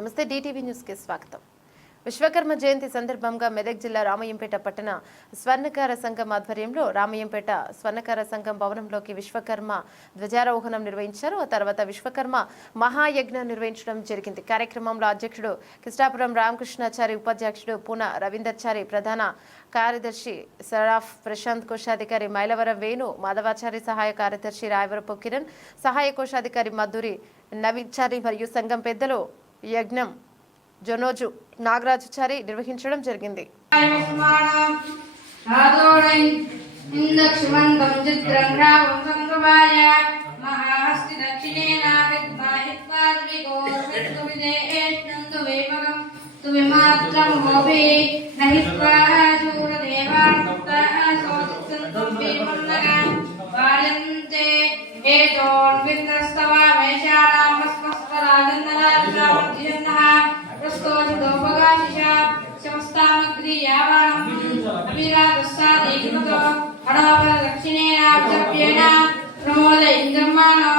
నమస్తే DTV news కి స్వాగతం. విశ్వకర్మ జయంతి సందర్భంగా మెదక్ జిల్లా రామయ్యంపేట పట్టణ స్వర్ణకార సంఘం ఆధ్వర్యంలో రామయ్యంపేట స్వర్ణకార సంఘం భవనంలోకి విశ్వకర్మ ధ్వజారోహణం నిర్వహించారు. ఆ తర్వాత విశ్వకర్మ మహాయజ్ఞం నిర్వహించడం జరిగింది. కార్యక్రమంలో అధ్యక్షుడు కిస్టాపురం రామకృష్ణాచారి, ఉపాధ్యక్షుడు పూన రవీందర్చారి, ప్రధాన కార్యదర్శి సరాఫ్ ప్రశాంత్, కోశాధికారి మైలవరం వేణు మాధవాచారి, సహాయ కార్యదర్శి రాయవరపు కిరణ్, సహాయ కోశాధికారి మధురి నవీచారి మరియు సంఘం పెద్దలు యజ్ఞం జొనోజు నాగరాజుచారి నిర్వహించడం జరిగింది. దక్షిణేన ప్రమోద ఇంద్రమానో